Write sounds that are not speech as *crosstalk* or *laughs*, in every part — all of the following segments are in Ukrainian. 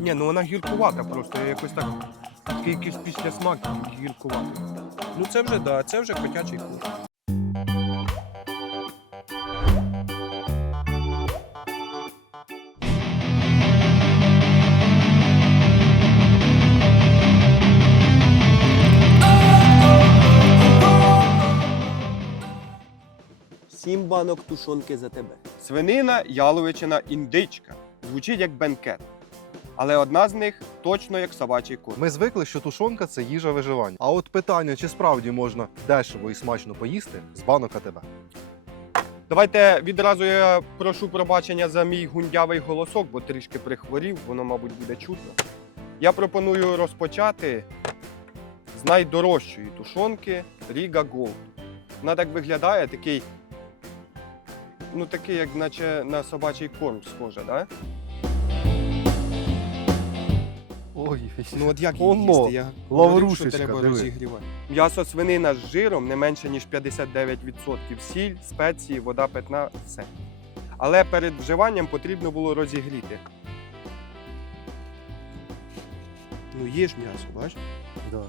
Ні, ну вона гіркувата просто. Якось так. Такий якийсь після смак гіркуватий. Ну це вже да, це вже котячий кур. Сім банок тушонки за тебе. Свинина, яловичина, індичка. Звучить як бенкет. Але одна з них точно як собачий корм. Ми звикли, що тушонка це їжа виживання. А от питання, чи справді можна дешево і смачно поїсти з банок АТБ? Давайте відразу я прошу пробачення за мій гундявий голосок, бо трішки прихворів, воно, мабуть, буде чутно. Я пропоную розпочати з найдорожчої тушонки Ріга Gold. Вона так виглядає, такий, ну такий, як наче на собачий корм схоже, да? Ой, Ну от як її Оно, їсти? Я говорив, що лаврушечка, треба диви. розігрівати. М'ясо свинина з жиром не менше, ніж 59%. Сіль, спеції, вода питна, все. Але перед вживанням потрібно було розігріти. Ну, є ж м'ясо, бачиш? Да.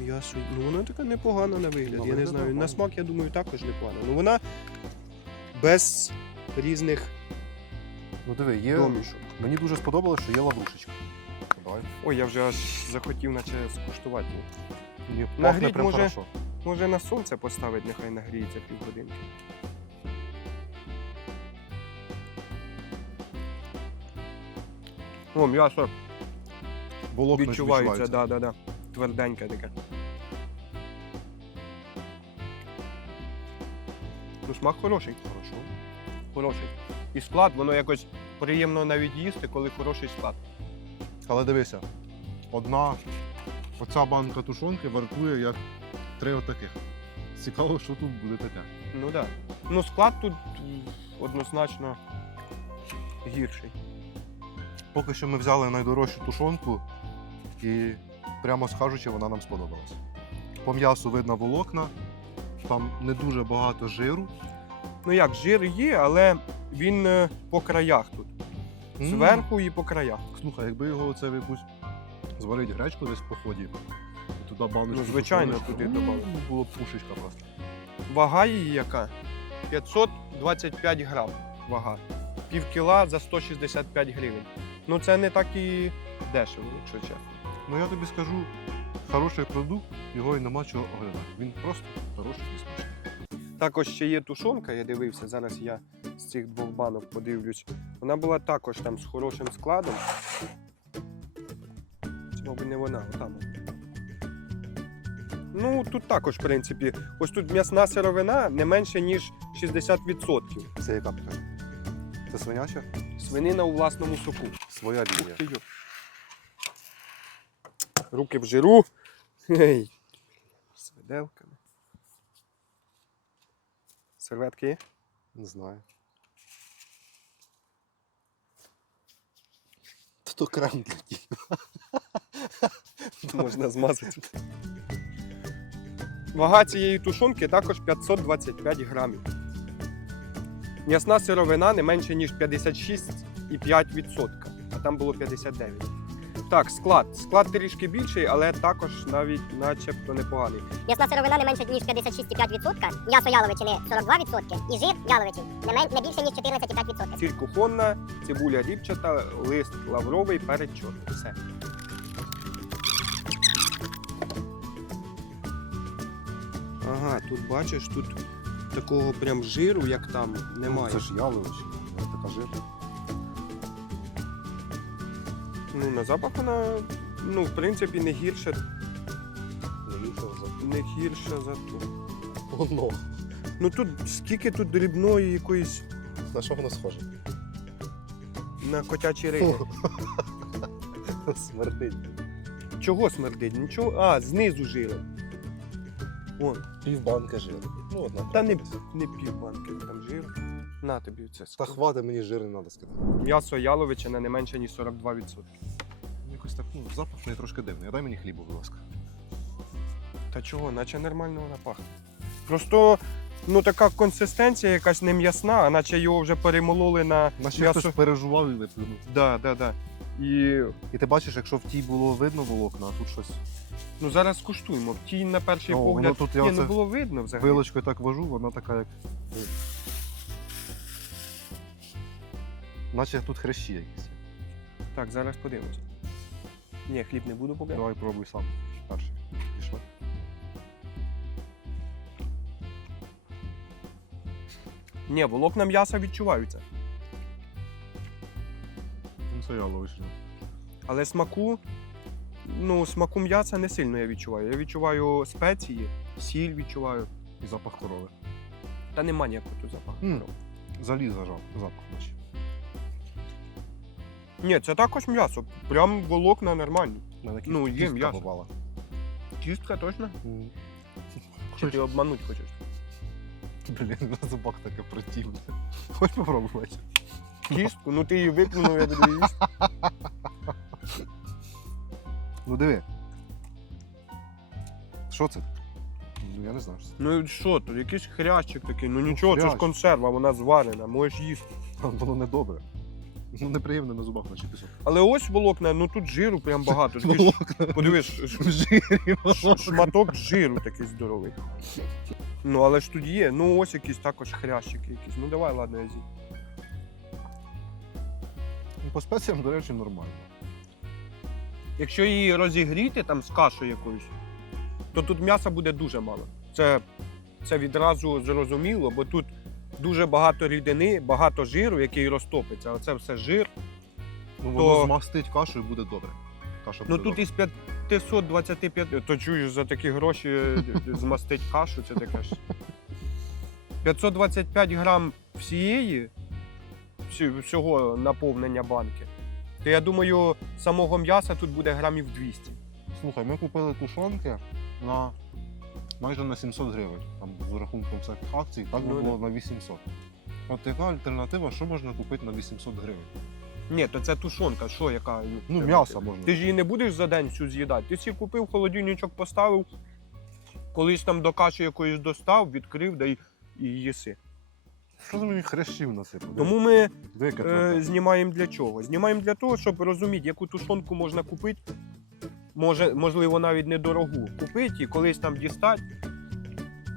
М'ясо, ну воно таке непогано на вигляд. Ну, я не виглядає знаю. На нормально. смак, я думаю, також непогано. Ну вона без різних Ну диви, є. домішок. Мені дуже сподобалося, що є лаврушечка. Давай. Ой, я вже аж захотів, наче скуштувати. її. Нагріть пахне прям може- хорошо. Може на сонце поставити, нехай нагріється півгодинки. О, м'ясо Волокна відчувається, да, да, да. Тверденьке таке. Ну, смак хороший. Хорошо. Хороший. І склад, воно якось приємно навіть їсти, коли хороший склад. Але дивися, одна оця банка тушонки вартує як три отаких. Цікаво, що тут буде таке. Ну так. Да. Ну, склад тут однозначно гірший. Поки що ми взяли найдорожчу тушонку і, прямо скажучи, вона нам сподобалась. По м'ясу видно волокна, там не дуже багато жиру. Ну як, жир є, але він е, по краях. М, Зверху і по краях. Слухай, якби його оце в якусь зварить гречку десь в поході, і туди баночку. Ну, звичайно, тушоночку, туди м, добавити. ну, Було б пушечка просто. Вага її яка? 525 грам вага. Пів кіла за 165 гривень. Ну це не так і дешево, якщо чесно. Ну я тобі скажу, хороший продукт, його і нема чого оглядати. Він просто хороший і смачний. Також ще є тушонка, я дивився, зараз я з цих двох банок подивлюсь. Вона була також там з хорошим складом. Це, мабуть, не вона, отам. Ну, тут також, в принципі, ось тут м'ясна сировина не менше, ніж 60%. Це яка покажи? Це свиняча? Свинина у власному соку. Своя Ух лінія. ти йо. Руки в жиру. З виделками. Серветки є? Не знаю. То то для тіла. *laughs* Можна змазати. Вага цієї тушонки також 525 грамів. М'ясна сировина не менше, ніж 56,5%, а там було 59. Так, склад. Склад трішки більший, але також навіть начебто непоганий. М'ясна сировина не менше ніж 56,5%, м'ясо яловичини 42% і жир яловичий не, мен... не більше ніж 14,5%. Сіль кухонна, цибуля ріпчата, лист лавровий, перець чорний. Все. Ага, тут бачиш, тут такого прям жиру, як там, немає. Це ж ялович. Така жирна. Ну, на запах вона, ну, в принципі, не гірше, Не гірше за. не гірше за ту. Воно. Ну тут скільки тут дрібної якоїсь На що воно схоже? на котячі риби. *laughs* Смердить. Чого смердить? Нічого. А, знизу жиру. Вон. Пів банки жиру. Ну, одна. Та не, не пів банки там жиру. На тобі це. Та хвати мені жир не треба скидати. М'ясо яловичина не менше, ніж 42%. Якось так, ну, запах не трошки дивний. Дай мені хлібу, будь ласка. Та чого, наче нормально вона пахне. Просто Ну така консистенція якась не м'ясна, а наче його вже перемололи на Наче м'ясо. хтось пережував і виплюнув. Да, да, да. І І ти бачиш, якщо в тій було видно волокна, а тут щось ну зараз скуштуємо. В тій на перший О, воно погляд тут я ні, оце ну було видно взагалі. вилочкою так вожу, вона така як. Наче тут хрещі якісь. Так, зараз подивимося. Ні, хліб не буду поки. Давай пробуй сам. Перший. Пішли. Ні, волокна м'яса відчуваються. Ну, це яловичня. Але смаку, ну, смаку м'яса не сильно я відчуваю. Я відчуваю спеції, сіль відчуваю. І запах корови. Та нема ніякого тут запаху. М. Заліза запах наче. Ні, це також м'ясо. Прям волокна нормальні. Ну, є кістка м'ясо. попала. Кістка точно? М. Чи ти обмануть хочеш? Блін, на зубах таке противне. Хоч попробувати. Кістку? Ну ти її виклюнув, я буду їсти. Ну диви. Що це? Ну я не знаю, що це. Ну і що тут? Якийсь хрящик такий. Ну нічого, це ж хрящ. консерва, вона зварена, можеш їсти. Воно не добре. Ну неприємне на зубах, наче пісок. Але ось волокна, ну тут жиру прям багато. Ж- Подивись, ш- ш- жирі. ш- шматок жиру такий здоровий. Ну але ж тут є. Ну ось якісь також хрящики якісь. Ну давай, ладно, я з'їм. Ну, По спеціям, до речі, нормально. Якщо її розігріти там з кашею якоюсь, то тут м'яса буде дуже мало. Це, це відразу зрозуміло, бо тут дуже багато рідини, багато жиру, який розтопиться. Оце все жир. Ну То- воно змастить кашу і буде добре. Каша буде Ну тут добре. із 525, то чуєш за такі гроші е, змастить кашу, це таке ж. 525 грам всієї, всі- всього наповнення банки. То я думаю, самого м'яса тут буде грамів 200. Слухай, ми купили тушонки на майже на 700 гривень. Там з рахунком всяких акцій, так би Ну, було на 800. От яка альтернатива, що можна купити на 800 гривень? Ні, то це тушонка, що яка? Ну, це м'яса можна. Ти ж її не будеш за день всю з'їдати. Ти всі купив, холодильничок поставив, колись там до каші якоїсь достав, відкрив, да й і їси. Що за мені хрещів насипав? Тому ми е, знімаємо для чого? Знімаємо для того, щоб розуміти, яку тушонку можна купити. Може, можливо, навіть недорогу купити і колись там дістати,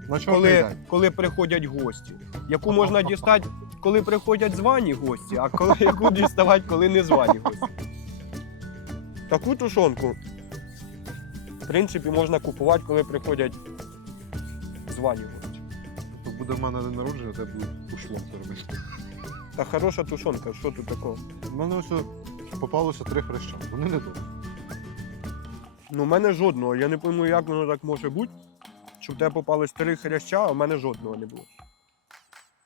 На чому коли, коли... коли приходять гості. Яку можна дістати, коли приходять звані гості, а коли, *laughs* яку діставати, коли не звані гості. Таку тушонку, в принципі, можна купувати, коли приходять звані гості. То буде в мене день народження, тебе буде ушлом робити. Та хороша тушонка, що тут такого? У мене ось попалося три хреща. Вони не добрі. Ну, в мене жодного. Я не пойму, як воно так може бути, що в тебе попались три хряща, а в мене жодного не було.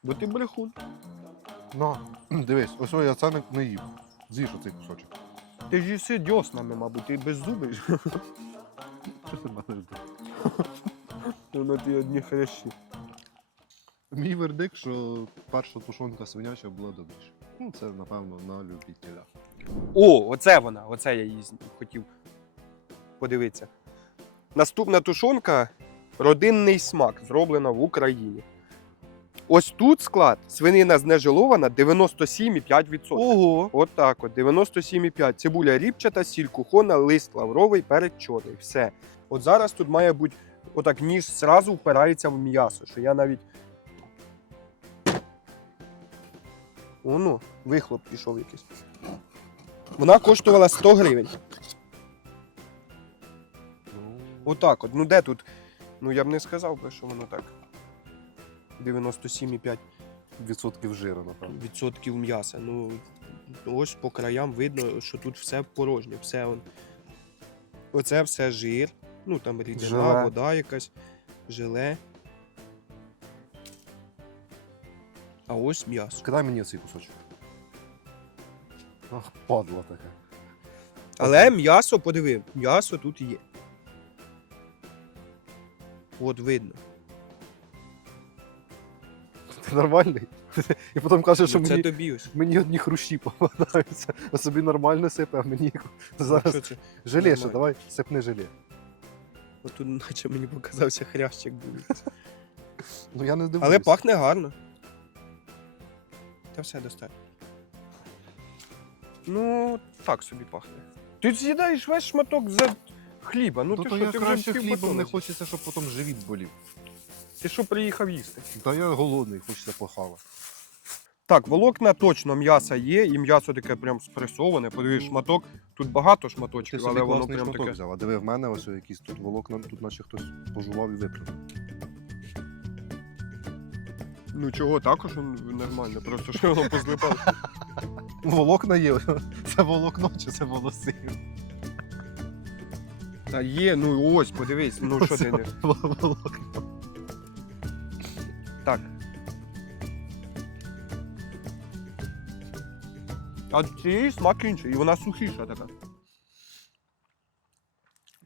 Бо ти брехун. На, *clears throat* дивись, ось ось я це не, їв. З'їж оцей кусочок. Ти ж їси дьоснами, мабуть, ти без зубів. Що ти ждеш? *laughs* Ну, одні хрящі. Мій вердикт, що перша тушонка свиняча була добріша. Ну, це, напевно, на любителя. О, оце вона, оце я її хотів подивитися. Наступна тушонка родинний смак, зроблена в Україні. Ось тут склад свинина знежилована 97,5%. Ого! От так от, 97,5. Цибуля ріпчата, сіль кухона, лист лавровий, перець чорний. Все. От зараз тут має бути отак ніж зразу впирається в м'ясо, що я навіть. Воно, вихлоп пішов якийсь. Вона коштувала 100 гривень. Отак от. Ну де тут? Ну я б не сказав би, що воно так. 97,5 відсотків жиру, напевно. відсотків м'яса. Ну, ось по краям видно, що тут все порожнє. Все он. Оце все жир. Ну там рідина, Желе. вода якась, желе. А ось м'ясо. Кидай мені цей кусочок. Ах, падла така. Але м'ясо, подиви, м'ясо тут є. От видно. Ти нормальний? *laughs* І потім кажеш, що Ну, це мені, тобі ось. мені одні хрущі попадаються, а собі нормально сипе, а мені зараз Що це? желе ще, нормально. давай сипни желе. От тут наче мені показався хрящик був. Ну я не дивлюсь. Але пахне гарно. Та все достатньо. Ну, так собі пахне. Ти з'їдаєш весь шматок за хліба. Ну, Ну, ти то що, я ти краще вже хлібом не хочеться, щоб потім живіт болів. Ти що приїхав їсти? Та я голодний, хочеться похава. Так, волокна точно м'яса є, і м'ясо таке прям спресоване. Подивись, шматок. Тут багато Ти шматочків, собі але воно класний прям шматок таке. взяв. А диви, в мене ось якісь тут волокна, тут наче хтось пожував і виплюнув. Ну чого, також нормально, просто що воно позлипало. *laughs* Волокна є. Це волокно чи це волоси? Та є, ну ось, подивись, ну що ти не. Так. А цієї смак інший, і вона сухіша така.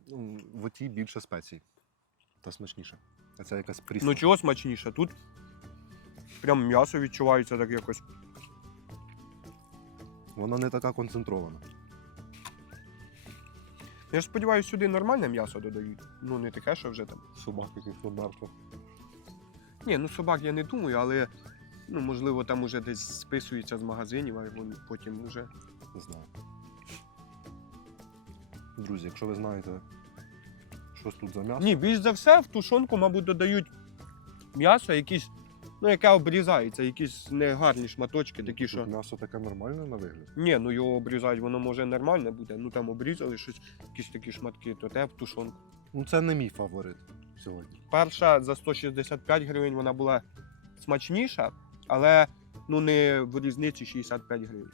Ну, В отій більше спецій. Та смачніше. А це якась прісна. Ну чого смачніше? Тут прям м'ясо відчувається так якось. Вона не така концентрована. Я ж сподіваюся, сюди нормальне м'ясо додають. Ну, не таке, що вже там. Собак яких мертвих. Ні, ну собак я не думаю, але ну, можливо, там уже десь списується з магазинів, а вони потім вже. Не знаю. Друзі, якщо ви знаєте, щось тут за м'ясо, Ні, більш за все в тушонку, мабуть, додають м'ясо, якісь, ну, яке обрізається, якісь негарні шматочки, такі, тут що. м'ясо таке нормальне на вигляд. Ні, ну його обрізають, воно може нормальне буде. Ну там обрізали щось, якісь такі шматки, то те в тушонку. Ну це не мій фаворит сьогодні. Перша за 165 гривень вона була смачніша, але ну не в різниці 65 гривень.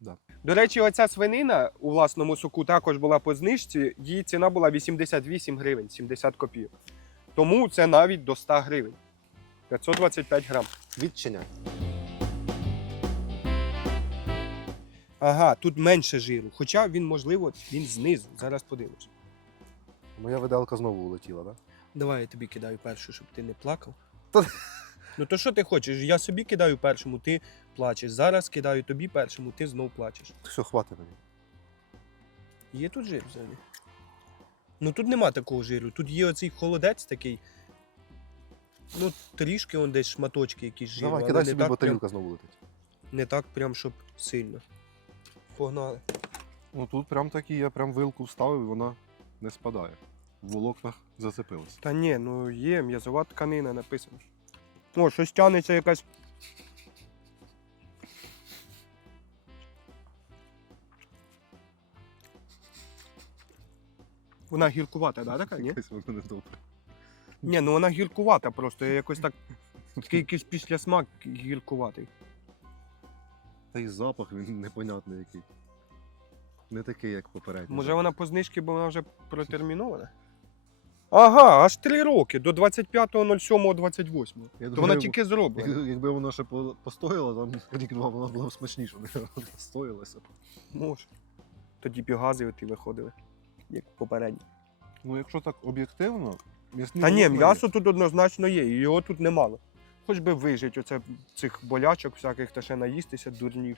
Да. До речі, оця свинина у власному соку також була по знижці. Її ціна була 88 гривень, 70 копійок. Тому це навіть до 100 гривень. 525 грам. Відчиняй. Ага, тут менше жиру. Хоча він, можливо, він знизу. Зараз подивимось. Моя виделка знову улетіла, так? Давай я тобі кидаю першу, щоб ти не плакав. Ну то що ти хочеш? Я собі кидаю першому, ти плачеш. Зараз кидаю тобі першому, ти знов плачеш. Все, хватить мені. Є тут жир взагалі? Ну тут нема такого жиру. Тут є оцей холодець такий. Ну, трішки он десь шматочки якісь жиру. Давай, кидай собі, прям, знову летить. не так прям, щоб сильно. Погнали. Ну тут прям такі, я прям вилку вставив, і вона не спадає. В волокнах зацепилась. Та ні, ну є, м'язова тканина написано. О, щось тянеться якась. Вона гіркувата, да, така? Ні? Якось воно недобре. Ні, ну вона гіркувата просто. я Якось так. Такий якийсь післясмак гіркуватий. Та й запах він непонятний який. Не такий, як попередній. Може вона по знижці, бо вона вже протермінована? Ага, аж 3 роки до 25.07.28. Я То вона тільки зроблена. Як- Якби воно ще по- постояло, там рік два воно було б смачніше, не стоїлося. Може. Тоді б і гази оті виходили, як попередні. Ну, якщо так об'єктивно, Та ні, м'ясо тут однозначно є, і його тут немало. Хоч би вижить оце цих болячок всяких та ще наїстися дурнів.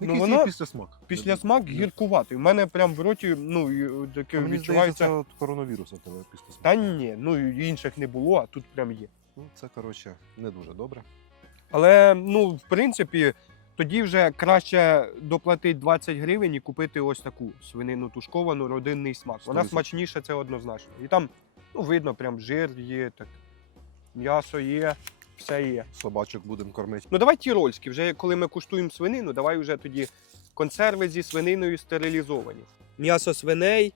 Ну, воно після смак. Після смак гіркуватий. У мене прям в роті ну, і таке Мені відчувається. здається, це от коронавірус у тебе після смаку. Та ні, ну і інших не було, а тут прям є. Ну, це, коротше, не дуже добре. Але ну, в принципі, тоді вже краще доплатити 20 гривень і купити ось таку свинину тушковану, родинний смак. Вона 100%. смачніша, це однозначно. І там ну, видно, прям жир є, так, м'ясо є, все є. Собачок будемо кормити. Ну давай тірольські, вже коли ми куштуємо свинину, давай вже тоді консерви зі свининою стерилізовані. М'ясо свиней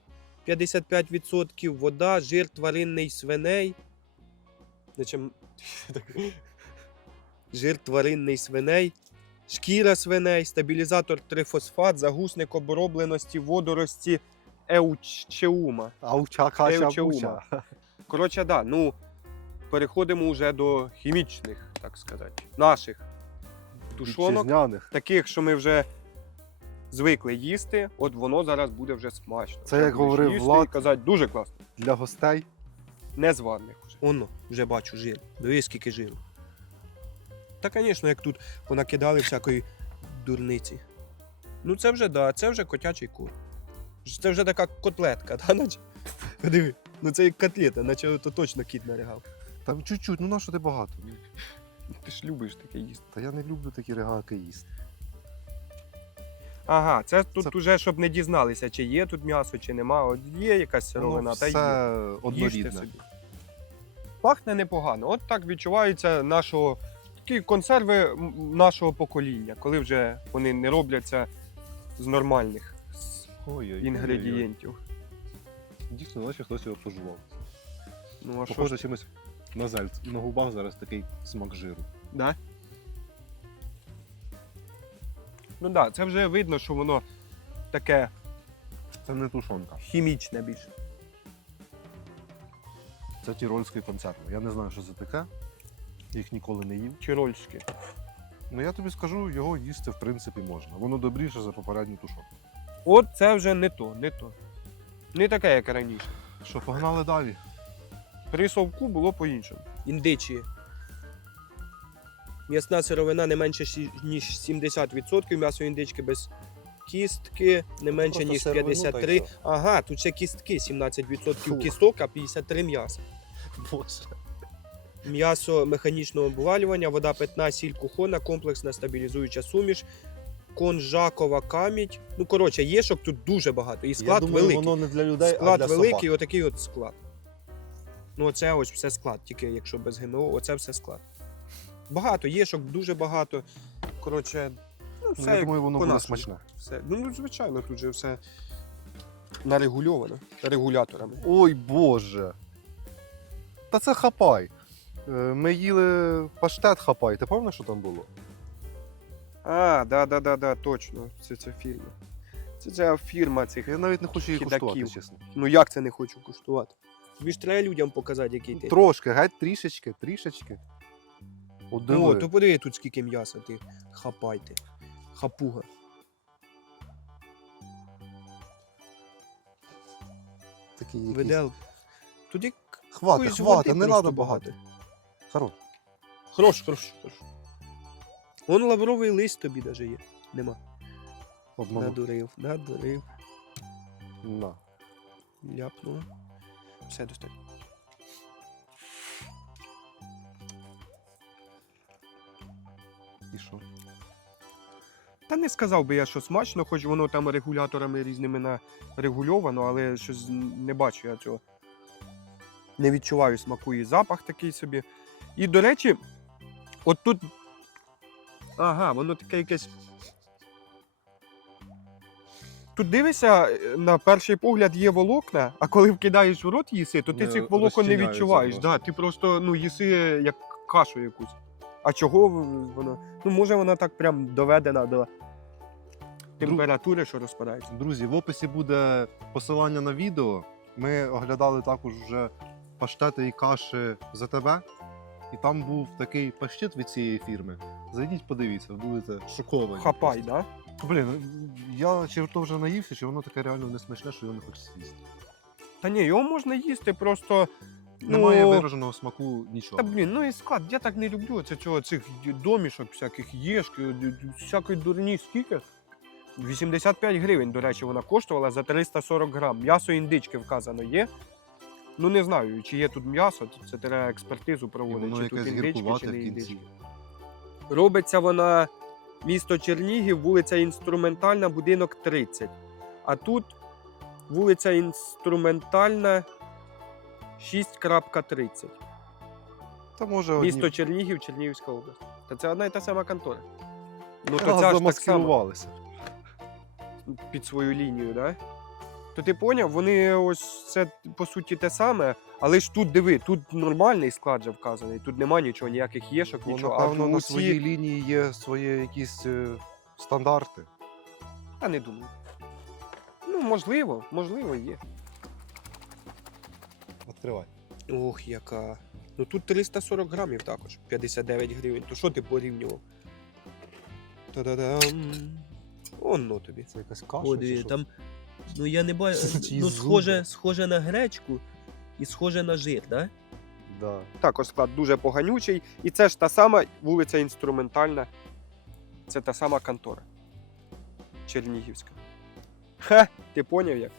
55%, вода, жир тваринний свиней. *laughs* Жир тваринний свиней, шкіра свиней, стабілізатор трифосфат, загусник обробленості водорості еучеума. Ауча, Еучеума. Коротше, да, ну переходимо вже до хімічних, так сказати, наших тушонок, Вітчизняних. таких, що ми вже звикли їсти. От воно зараз буде вже смачно. Це, як будеш говорив їсти Влад. і казати, дуже класно. Для гостей. Незваних вже. Оно, вже бачу жир. Дивись, скільки жиру. Та, звісно, як тут понакидали всякої дурниці. Ну, це вже да, це вже котячий кур. Це вже така котлетка, да, наче? *laughs* Подиви. Ну це як котлета, наче то точно кіт наригав. Там чуть-чуть, ну на що ти багато? Ну, Ти ж любиш таке їсти. Та я не люблю такі регаки їсти. Ага, це тут Це- уже, щоб не дізналися, чи є тут м'ясо, чи нема. От є якась сировина, Воно та все є. Їжте однорідне. собі. Пахне непогано. От так відчувається нашого такі консерви м, нашого покоління, коли вже вони не робляться з нормальних Ой-ой-ой. інгредієнтів. Дійсно, наче хтось його пожував. Ну а що Похоже чимось на зальц. На губах зараз такий смак жиру. Да? Ну так, да, це вже видно, що воно таке Це не тушонка. хімічне більше. Це тірольський консерв. Я не знаю, що це таке. Їх ніколи не їв. Чирольське. Ну я тобі скажу, його їсти в принципі можна. Воно добріше за попередню тушонку. От це вже не то, не то. Не таке, як раніше. Що, погнали далі? При совку було по-іншому. індичі. М'ясна сировина не менше ніж 70%, м'ясо індички без кістки не менше Просто ніж сировину, та й 53. що? Ага, тут ще кістки 17% Фу. кісток, а 53 м'яса. Боже. М'ясо механічного обвалювання, вода питна, сіль кухона, комплексна стабілізуюча суміш, конжакова камідь. Ну, коротше, єшок тут дуже багато. І склад я думаю, великий. воно не для людей, склад а для великий, собак. отакий от склад. Ну, оце ось все склад, тільки якщо без ГМО, оце все склад. Багато, єшок дуже багато. Коротше, ну, все, Ну, я думаю, воно буде по-нашому. смачне. все. Ну, ну, звичайно, тут же все нарегульовано регуляторами. Ой Боже. Та це хапай. Е, Ми їли паштет хапай. Ти пам'ятаєш, що там було? А, да, да, да, да, точно. Це ця фірма. Це ця фірма цих. Я навіть не хочу її Хідаків. куштувати, чесно. Ну як це не хочу куштувати? Тобі ж треба людям показати, який ти. Трошки, геть трішечки, трішечки. От диви. О, то подиви тут скільки м'яса ти хапайте. Хапуга. Такий якийсь. Видел. Тоді Хвати, якоїсь хвати, води не просто треба багато. Хорош. Хорош, хорош, хорош. Вон лавровий лист тобі даже є. Нема. Обманув. Надурив, надурив. На. Ляпнуло. Все достатньо. І що? Та не сказав би я, що смачно, хоч воно там регуляторами різними нарегульовано, але щось не бачу я цього. Не відчуваю смаку і запах такий собі. І, до речі, от тут. Ага, воно таке якесь. Тут дивишся, е, на перший погляд є волокна, а коли вкидаєш в рот їси, то ти Не цих волокон не розчиняються відчуваєш. просто. Да, ти просто ну, їси як кашу якусь. А чого в- воно? Ну, може, вона так прям доведена до температури, що розпадається. Друзі, в описі буде посилання на відео. Ми оглядали також вже паштети і каші за тебе. І там був такий паштет від цієї фірми. Зайдіть, подивіться, будете шоковані. Хапай, да? Блін, я чи то вже наївся, чи воно таке реально не смачне, що його не хочеться їсти. Та ні, його можна їсти, просто. Немає ну, вираженого смаку нічого. Та блін, ну і склад, я так не люблю це цього цих домішок, всяких єшки, всякої дурні скільки. 85 гривень, до речі, вона коштувала за 340 грам. М'ясо індички вказано є. Ну не знаю, чи є тут м'ясо, це треба експертизу проводити, чи тут індички, чи не індички. Робиться вона місто Чернігів, вулиця Інструментальна, будинок 30. А тут вулиця Інструментальна 6.30. Та може одні Місто Чернігів, Чернігівська область. Та це одна і та сама контора. Ну, то це ж так само під свою лінію, да? То ти поняв, вони ось це по суті те саме, але ж тут диви, тут нормальний склад же вказаний, тут нема нічого, ніяких єшок, нічого. напевно, а на у своїй лінії є свої якісь е, стандарти. Я не думаю. Ну, можливо, можливо, є. Відкривай. Ох, яка. Ну тут 340 грамів також, 59 гривень. То що ти порівнював? Та-да-дам. Онно тобі. Це якась каша. О, чи що? там. Ну я не бачу. *laughs* Ну, зуби? схоже, схоже на гречку і схоже на жир, да? Да. Також склад дуже поганючий. І це ж та сама вулиця інструментальна. Це та сама контора. Чернігівська. Хе, ти поняв як?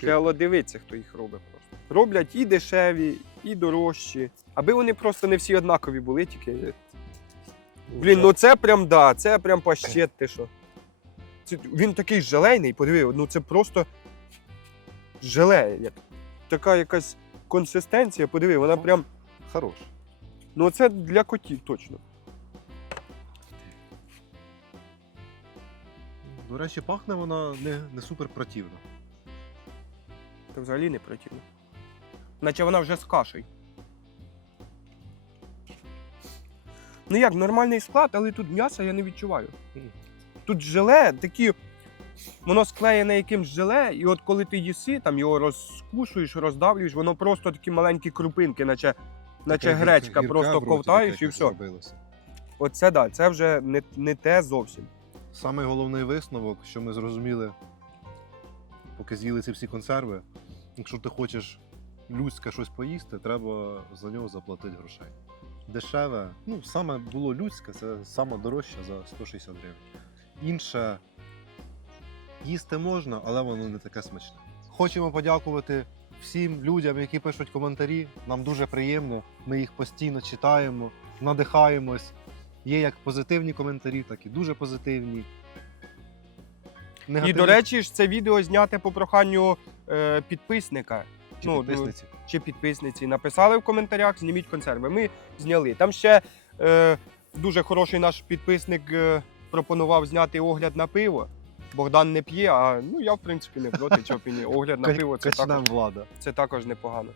Треба дивитися, хто їх робить просто. Роблять і дешеві, і дорожчі. Аби вони просто не всі однакові були, тільки. Блін, ну це прям да, це прям пащет, ти що. Це, він такий желейний, подиви, ну це просто желе. Як, така якась консистенція, подиви, вона прям. Хорош. Ну це для котів точно. До речі, пахне вона не, не супер противно. Це взагалі не противно. Наче вона вже з кашею. Ну як, нормальний склад, але тут м'яса я не відчуваю. Тут желе такі. Воно склеєне якимсь желе, і от коли ти їси, там його розкушуєш, роздавлюєш, воно просто такі маленькі крупинки, наче, наче Таке гречка, гірке просто роті ковтаєш і все. зробилося. Оце да, це вже не, не те зовсім. Самий головний висновок, що ми зрозуміли, поки з'їли ці всі консерви, якщо ти хочеш людське щось поїсти, треба за нього заплатити грошей. Дешеве, ну, саме було людське, це саме дорожче за 160 гривень. Інше їсти можна, але воно не таке смачне. Хочемо подякувати всім людям, які пишуть коментарі. Нам дуже приємно. Ми їх постійно читаємо, надихаємось. Є як позитивні коментарі, так і дуже позитивні. І, до речі ж, це відео зняте по проханню е, підписника. чи ну, підписниці. чи підписниці написали в коментарях, зніміть консерви. Ми зняли. Там ще е, дуже хороший наш підписник е, пропонував зняти огляд на пиво. Богдан не п'є, а ну я в принципі не проти, чого б. Огляд на пиво це також, влада. це також непогано.